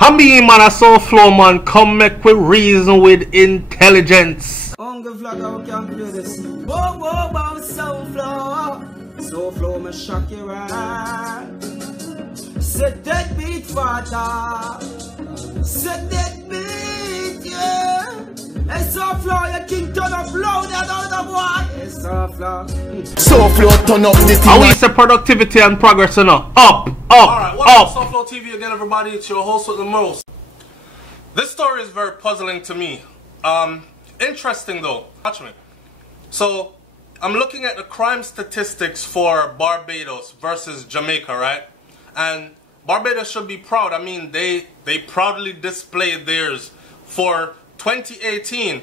I mean, man, a SouFlo, man, come make we reason with intelligence. Hunger vlog, how can play this? Whoa, whoa, whoa, SouFlo. SouFlo, me shock you right. Set that beat, father. Set that beat, yeah. Hey, SouFlo, you king turn up loud, I don't know what. Hey, SouFlo. SouFlo, turn up the thing. And we say productivity and progress, you know. Up. Alright, what's up, SouFLoTV again, everybody? It's your host with the most. This story is very puzzling to me. Interesting though. Watch me. So, I'm looking at the crime statistics for Barbados versus Jamaica, right? And Barbados should be proud. I mean, they proudly displayed theirs. For 2018,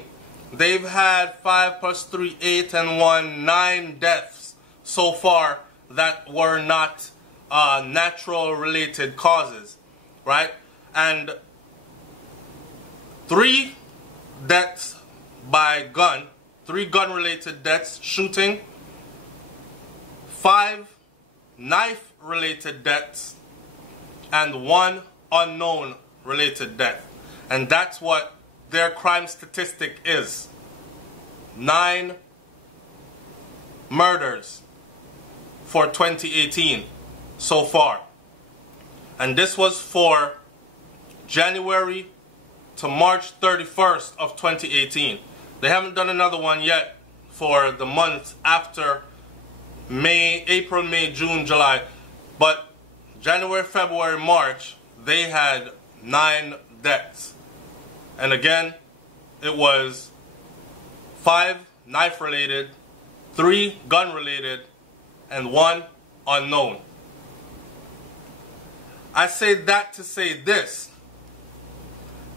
they've had 5 + 3, 8 and 1, 9 deaths so far that were not natural related causes, right? And 3 deaths by gun, 3 gun related deaths, shooting, 5 knife related deaths, and 1 unknown related death. And that's what their crime statistic is. 9 murders for 2018 so far. And this was for January to March 31st of 2018. They haven't done another one yet for the months after April, May, June, July. But January, February, March, they had 9 deaths. And again, it was 5 knife related, 3 gun related, and 1 unknown. I say that to say this.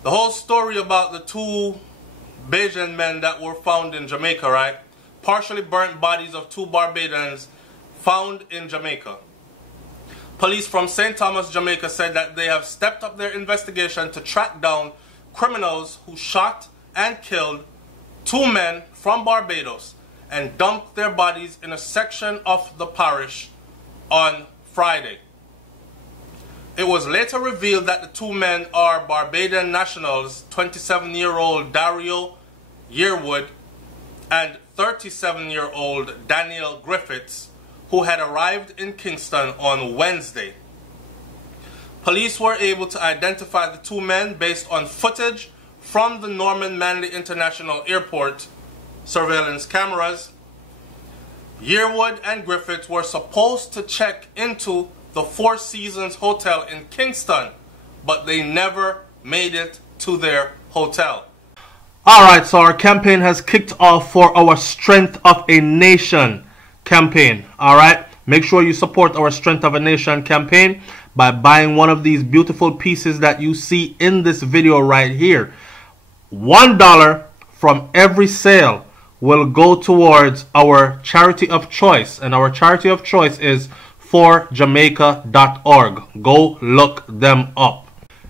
The whole story about the 2 Barbadian men that were found in Jamaica, right? Partially burnt bodies of 2 Barbadians found in Jamaica. Police from St. Thomas, Jamaica said that they have stepped up their investigation to track down criminals who shot and killed 2 men from Barbados and dumped their bodies in a section of the parish on Friday. It was later revealed that the 2 men are Barbadian nationals, 27-year-old Dario Yearwood and 37-year-old Daniel Griffiths, who had arrived in Kingston on Wednesday. Police were able to identify the 2 men based on footage from the Norman Manley International Airport surveillance cameras. Yearwood and Griffiths were supposed to check into the 4 Seasons Hotel in Kingston, but they never made it to their hotel. Alright, so our campaign has kicked off for our Strength of a Nation campaign. Alright, make sure you support our Strength of a Nation campaign by buying one of these beautiful pieces that you see in this video right here. $1 from every sale will go towards our charity of choice, and our charity of choice is forjamaica.org. Go look them up.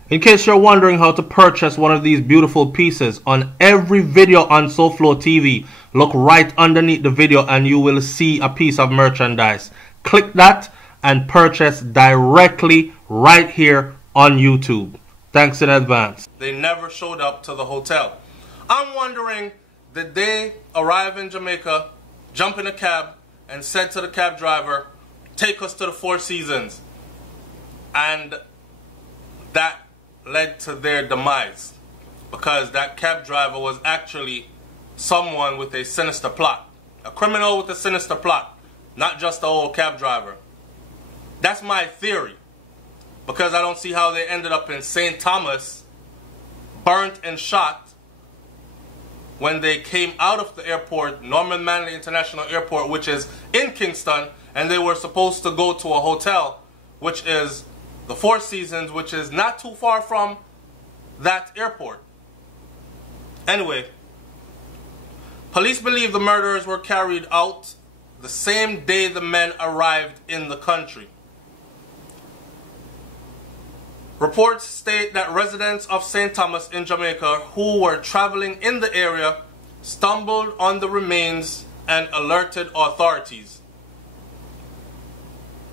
In case you're wondering how to purchase one of these beautiful pieces, on every video on SouFLoTV, look right underneath the video and you will see a piece of merchandise. Click that and purchase directly right here on YouTube. Thanks in advance. They never showed up to the hotel. I'm wondering, did they arrive in Jamaica, jump in a cab, and said to the cab driver, "Take us to the 4 Seasons," and that led to their demise, because that cab driver was actually someone with a sinister plot, a criminal with a sinister plot, not just an old cab driver. That's my theory, because I don't see how they ended up in St. Thomas, burnt and shot, when they came out of the airport, Norman Manley International Airport, which is in Kingston, and they were supposed to go to a hotel, which is the 4 Seasons, which is not too far from that airport. Anyway, police believe the murders were carried out the same day the men arrived in the country. Reports state that residents of St. Thomas in Jamaica who were traveling in the area stumbled on the remains and alerted authorities.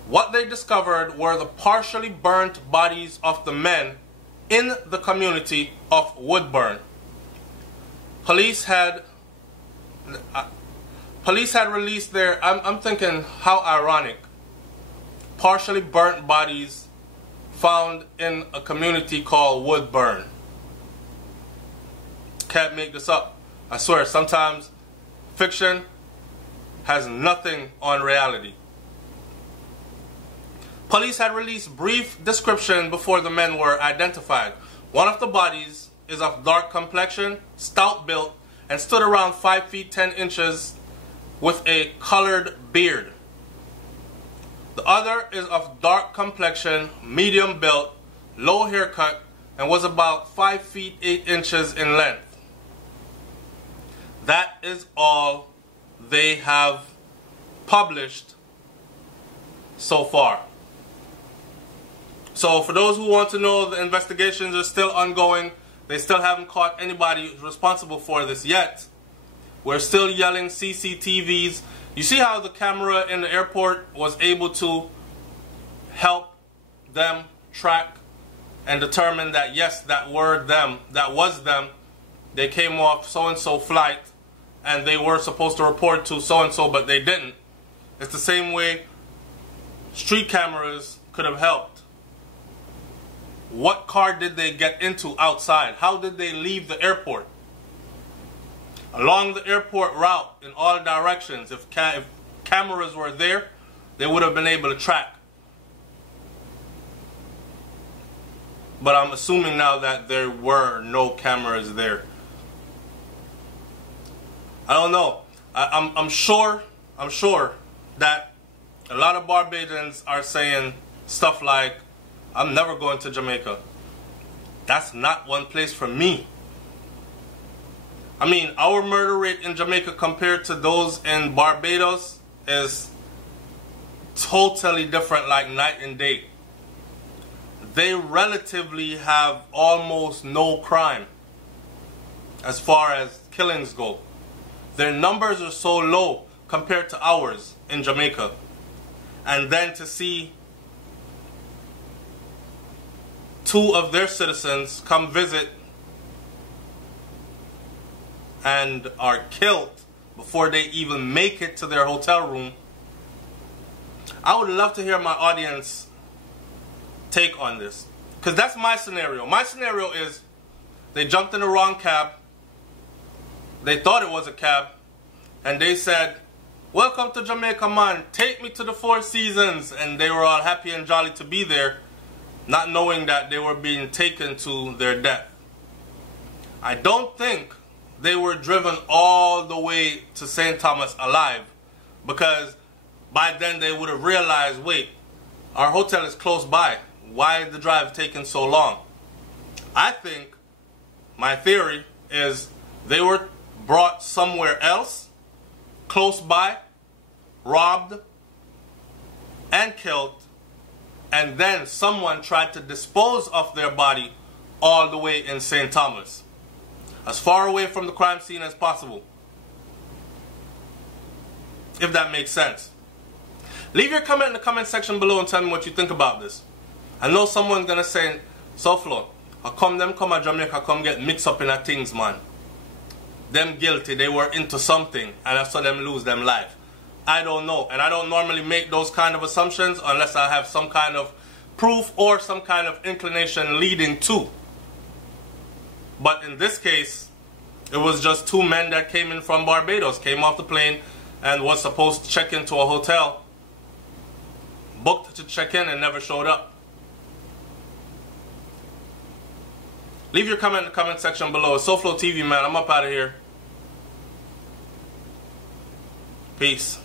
What they discovered were the partially burnt bodies of the men in the community of Woodburn. Police had released their, I'm thinking, how ironic, partially burnt bodies found in a community called Woodburn. Can't make this up. I swear, sometimes fiction has nothing on reality. Police had released brief description before the men were identified. One of the bodies is of dark complexion, stout built, and stood around 5 feet 10 inches with a colored beard. The other is of dark complexion, medium built, low haircut, and was about 5 feet 8 inches in length. That is all they have published so far. So for those who want to know, the investigations are still ongoing. They still haven't caught anybody responsible for this yet. We're still yelling CCTVs. You see how the camera in the airport was able to help them track and determine that yes, that were them, that was them. They came off so-and-so flight and they were supposed to report to so-and-so, but they didn't. It's the same way street cameras could have helped. What car did they get into outside? How did they leave the airport? Along the airport route in all directions, if cameras were there, they would have been able to track. But I'm assuming now that there were no cameras there. I don't know. I'm sure that a lot of Barbadians are saying stuff like, I'm never going to Jamaica. That's not one place for me. I mean, our murder rate in Jamaica compared to those in Barbados is totally different, like night and day. They relatively have almost no crime as far as killings go. Their numbers are so low compared to ours in Jamaica. And then to see 2 of their citizens come visit and are killed before they even make it to their hotel room. I would love to hear my audience take on this, because that's my scenario. My scenario is they jumped in the wrong cab. They thought it was a cab, and they said, "Welcome to Jamaica, man. Take me to the Four Seasons." And they were all happy and jolly to be there, not knowing that they were being taken to their death. I don't think they were driven all the way to St. Thomas alive, because by then they would have realized, wait, our hotel is close by. Why is the drive taking so long? I think, my theory is, they were brought somewhere else, close by, robbed, and killed, and then someone tried to dispose of their body all the way in St. Thomas, as far away from the crime scene as possible. If that makes sense. Leave your comment in the comment section below and tell me what you think about this. I know someone's gonna say, SouFlo, how come them come to Jamaica, come get mixed up in a things, man? Them guilty, they were into something, and I saw them lose them life. I don't know, and I don't normally make those kind of assumptions unless I have some kind of proof or some kind of inclination leading to. But in this case, it was just 2 men that came in from Barbados, came off the plane and was supposed to check into a hotel, booked to check in and never showed up. Leave your comment in the comment section below. SouFLoTV, man. I'm up out of here. Peace.